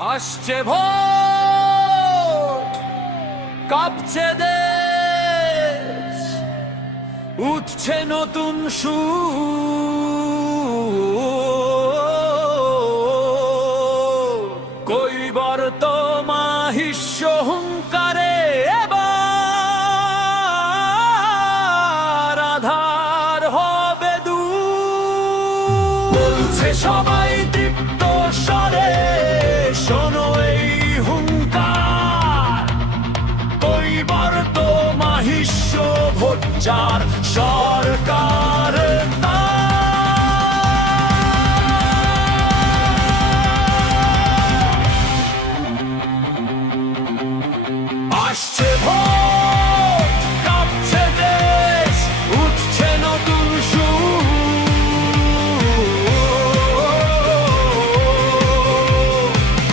আসছে ভোট, কাঁপছে দেশ, উঠছে নতুন সুর। কইবার তো মাহিষ্য হুঙ্কারে এবার আধার হবে দূর। বলছে সবাই দীপ্ত স্বরে, শোনো এই হুঙ্কার। কইবার তো মাহিষ্য ভোটার সরকার আসছে ভোট, কাঁপছে দেশ, উঠছে নতুন সুর।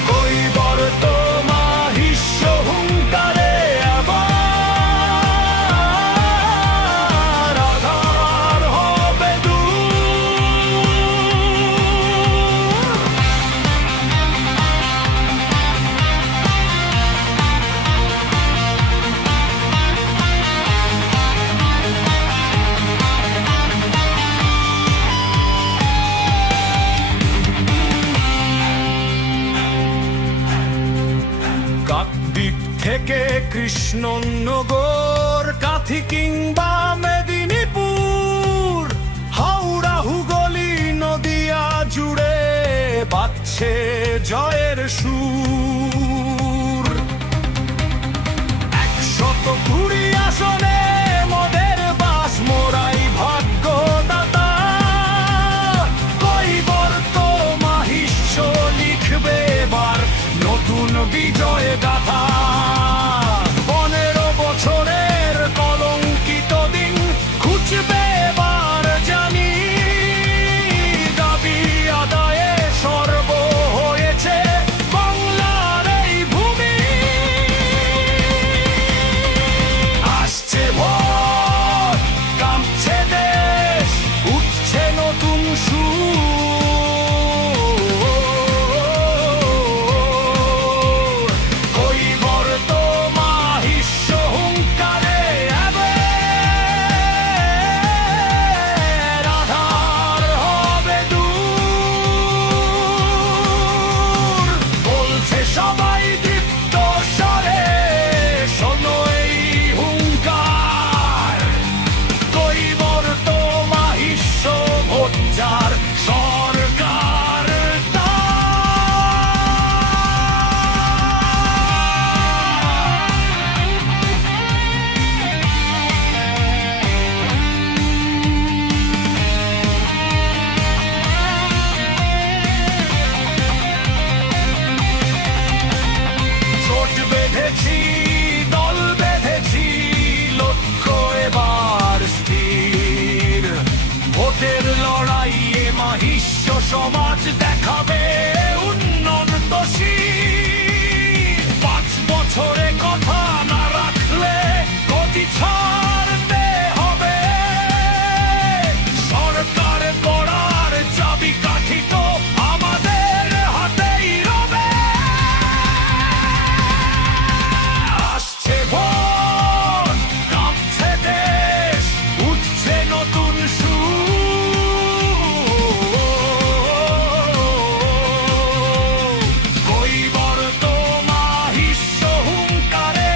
কইবার তো মাহিষ্য হুঙ্কারে এবার আধার হবে দূর। কাকদ্বীপ থেকে কৃষ্ণনগর, কাথি কিংবা মেদিনীপুর, হাওড়া হুগলি নদিয়া জুড়ে বাজছে জয়ের সুর। 120 আসনে মোদের বাস, মোরাই ভাগ্যদাতা। কইবার তো মাহিষ্য লিখবে এবার নতুন বিজয় গাথা। 15 বছরের কলঙ্কিত দিন খুঁজবে এবার জানি। দাবি আদায়ে সর্ব হয়েছে বাংলার এই ভূমি। আসছে ভোট, কাঁপছে দেশ, উঠছে নতুন সুর। কইবার তো মাহিষ্য হুঙ্কারে এবার আধার হবে দূর। বলছে সবাই দীপ্ত স্বরে, শোনো এই হুঙ্কার। কইবার তো মাহিষ্য ভোটার সরকার জোট বেঁধেছি, দল বেঁধেছি, লক্ষ্য এবার স্থির। ভোটের লড়াইয়ে মাহিষ্য সমাজ দেখাবে উন্নয়নশীল। 5 বছরে কথা না রাখলে গতি ছাড়তে হবে। সরকার করার চাবিকাঠি তো আমাদের হাতেই রবে। আসছে ভোট, কাঁপছে দেশ, উঠছে নতুন সুর। কইবার তো মাহিষ্য হুঙ্কারে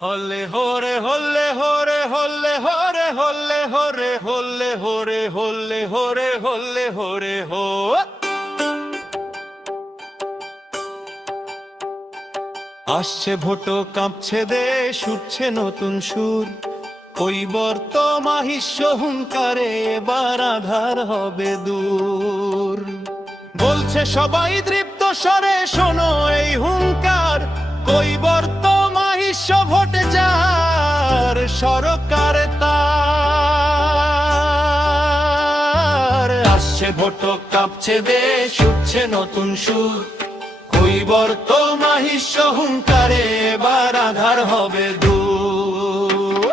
হলে হরে হলে হরে হলে হরে হলে হরে হলে হরে হলে হরে হলে হরে হো। আসছে ভোটো, কাঁপছে দেশ, উঠছে নতুন সুর, কৈবর্ত মাহিষ্য হুঙ্কারে এবার আধার হবে দূর। বলছে সবাই দৃপ্ত স্বরে, শোনো এই হুঙ্কার, কৈবর্ত মাহিষ্য ভোটে যার সরকার তার। আসছে ভোটো, কাঁপছে দেশ, উঠছে নতুন সুর, কৈবর্ত মাহিষ্য হুঙ্কারে এবার আধার হবে দূর।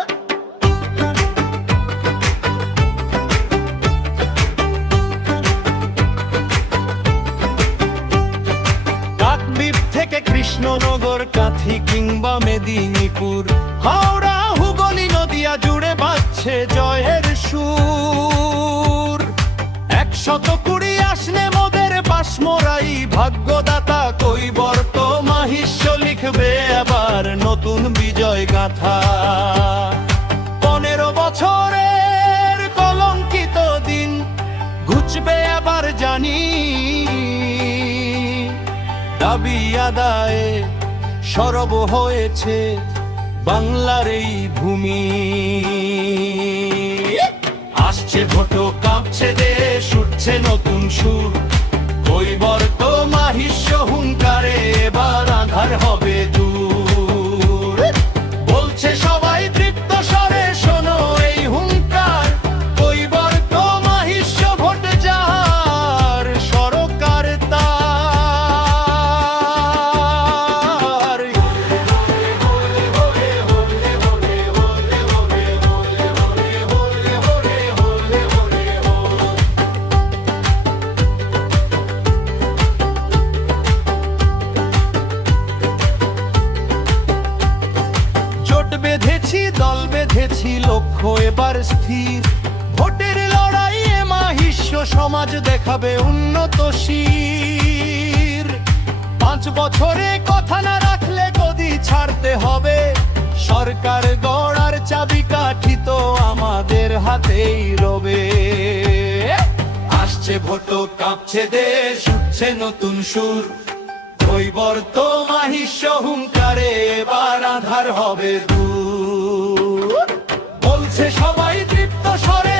কাকদ্বীপ থেকে কৃষ্ণনগর, কাঁথি কিংবা মেদিনীপুর, হাওড়া হুগলি নদিয়া জুড়ে বাজছে জয়ের সুর। 120 আসনে মোদের বাসমরাই ভাগ্যদাতা, কৈবর্ত মাহিষ্য লিখবে আবার নতুন বিজয় গাথা। 15 বছরের কলঙ্কিত দিন ঘুচবে আবার জানি, দাবি আদায়ে সরব হয়েছে বাংলার এই ভূমি। আসছে ভোটো, কাঁপছে দেশ, উঠছে নতুন সুর, কৈবর্ত মাহিষ্য হুঙ্কারে এবার আধার হবে দূর। বলছে সবাই তৃপ্ত স্বরে, শোনো এই হুঙ্কার, কৈবর্ত মাহিষ্য ভোট যার সরকার তার। জোট বেঁধেছি, দল বেঁধেছি, লক্ষ্য এবার স্থির, ভোটের লড়াইয়ে মাহিষ্য সমাজ দেখাবে উন্নতশীল। 5 বছরে কথা না রাখলে গদি ছাড়তে হবে, সরকার গড়ার চাবিকাঠি তো আমাদের হাতেই রবে। আসছে ভোটো, কাঁপছে দেশ, উঠছে নতুন সুর, কৈবর্ত মাহিষ্য হুঙ্কারে এবার আধার হবে দূর। বলছে সবাই তৃপ্ত স্বরে,